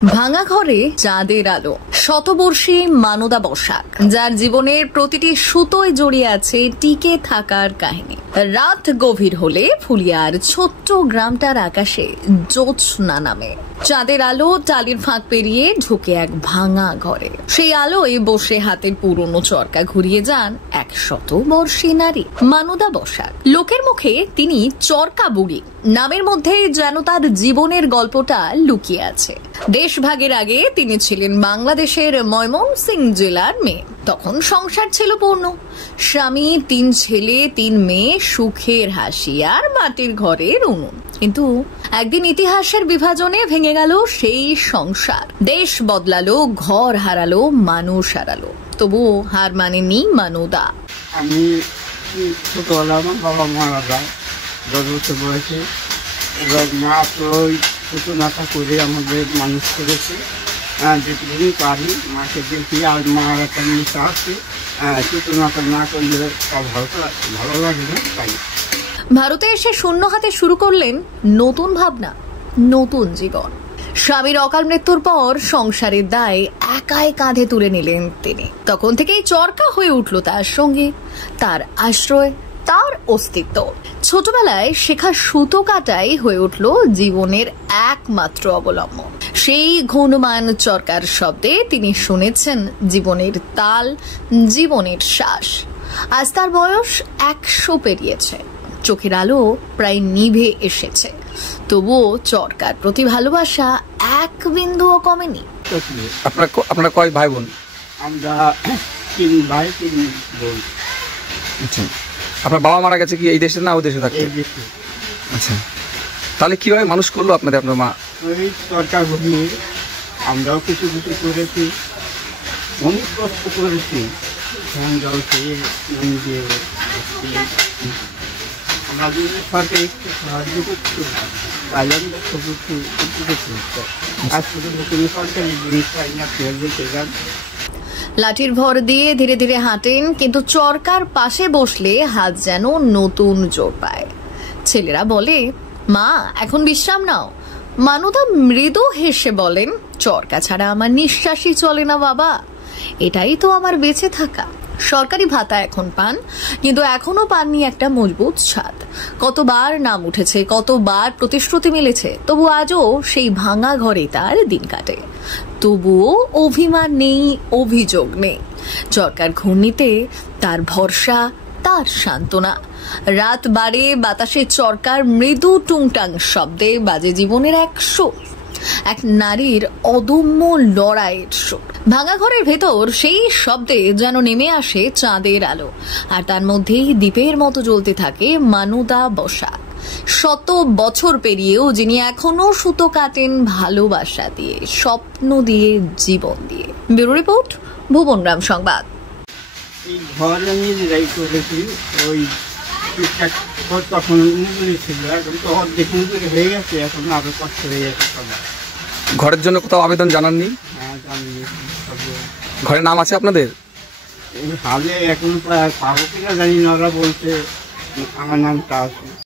ভাঙা ঘরে চাঁদের আলো, শতবর্ষী মানদা বসাক, যার জীবনের প্রতিটি সুতোয় জড়িয়ে আছে টিকে থাকার কাহিনী। রাত গভীর হলে ফুলিয়ার ছোট্ট গ্রামটার আকাশে জ্যোৎস্না নামে। চাঁদের আলো টালির ফাঁক পেরিয়ে ঢুকে এক ভাঙা ঘরে। সেই আলোয় বসে হাতের পুরনো চরকা ঘুরিয়ে যান 100 বর্ষী নারী মানদা বসাক। লোকের মুখে তিনি চরকা বুড়ি নামের মধ্যে যেন তার জীবনের গল্পটা লুকিয়ে আছে। দেশভাগের আগে তিনি ছিলেন বাংলাদেশের ময়মনসিংহ জেলার মেয়ে। তখন সংসার ছিল পূর্ণ, স্বামী, 3 ছেলে 3 মেয়ে, সুখের হাসি আর মাটির ঘরের উনুন। কিন্তু একদিন ইতিহাসের বিভাজনে ভেঙে গেল সেই সংসার। দেশ বদলালো, ঘর হারালো, মানুষ হারালো, তবু হার মানেনি মানদা। আমি ছোটবেলা আমার বাবা মারা যায় 10 বছর বয়সে, এবার মা তো ওই ছোটো নাটা করে আমাদের মানুষ করেছে। যেটুকুনি পারি মাকে দেখি, আর মার একটা নেশা আছে, ছোটো নাটা না করলে ভালো লাগে না। তাই ভারতে এসে শূন্য হাতে শুরু করলেন নতুন ভাবনা, নতুন জীবন। স্বামীর অকাল মৃত্যুর পর সংসারের দায় একাই কাঁধে তুলে নিলেন তিনি। তখন থেকেই চরকা হয়ে উঠল তার সঙ্গে, তার আশ্রয়, তার অস্তিত্ব। ছোটবেলায় শেখা সুতো কাটাই হয়ে উঠল জীবনের একমাত্র অবলম্বন। সেই ঘূর্ণমান চরকার শব্দে তিনি শুনেছেন জীবনের তাল, জীবনের শ্বাস। আজ তার বয়স 100 পেরিয়েছে, চোখের আলো প্রায় নিভে এসেছে, তবুও চরকার প্রতি ভালোবাসা এক বিন্দুও কমেনি। আপনারা কয় ভাই বোন? আমরা 3 ভাই 3 বোন। আচ্ছা, আপনার বাবা মারা গেছে কি এই দেশে না ও দেশে থাকতে? আচ্ছা, তাহলে কিভাবে মানুষ করলো আপনাদের আপনার মা? ওই সরকার ভূমি আমরাও কিছু কিছু করেছি, অনেক কষ্ট করেছি। জল খেয়ে দিয়ে আমাদের সরকার একটু সাহায্য করছে, তাই আমরা আর শুধু নতুন সরকারি জিনিস পাই না, ফেরত যান। লাঠির ভর দিয়ে ধীরে ধীরে হাঁটেন, কিন্তু চরকার পাশে বসলে হাত যেন নতুন জোর পায়। ছেলেরা বলে, মা এখন বিশ্রাম নাও। মানদা মৃদু হেসে বলেন, চরকা ছাড়া আমার নিঃশ্বাসই চলে না বাবা, এটাই তো আমার বেঁচে থাকা। সরকারি ভাতা এখন পান, কিন্তু এখনো পাননি একটা মজবুত ছাদ। কতবার নাম উঠেছে, কতবার প্রতিশ্রুতি মিলেছে, তবু আজও সেই ভাঙা ঘরে তার দিন কাটে। তবুও অভিমান নেই, অভিযোগ নেই। চরকার ঘূর্ণিতে তার ভরসা, তার সান্ত্বনা। রাত বাড়ে, বাতাসে চরকার মৃদু টুংটাং শব্দে বাজে জীবনের এক সুর, এক নারীর অদম্য লড়াইয়ের সুর। ভাঙা ঘরের ভেতর সেই শব্দে যেন নেমে আসে চাঁদের আলো, আর তার মধ্যেই দ্বীপের মতো জ্বলতে থাকে মানদা বসাক। 100 বছর পেরিয়েও যিনি এখনো সুতো কাটেন ভালোবাসা দিয়ে, স্বপ্ন দিয়ে, জীবন দিয়ে। ব্যুরো রিপোর্ট, ভুবনগ্রাম সংবাদ। এই ঘর আমি যাই করেছি, ওই তখন ছিল, এখন তো অর্ধেক হয়ে গেছে, এখন আরো কষ্ট হয়ে গেছে। ঘরের জন্য কোথাও আবেদন জানাননি? হ্যাঁ, জানি। ঘরের নাম আছে আপনাদের? হালে এখন পাবো কিনা জানি না, ওরা বলছে আমার নামটা আছে।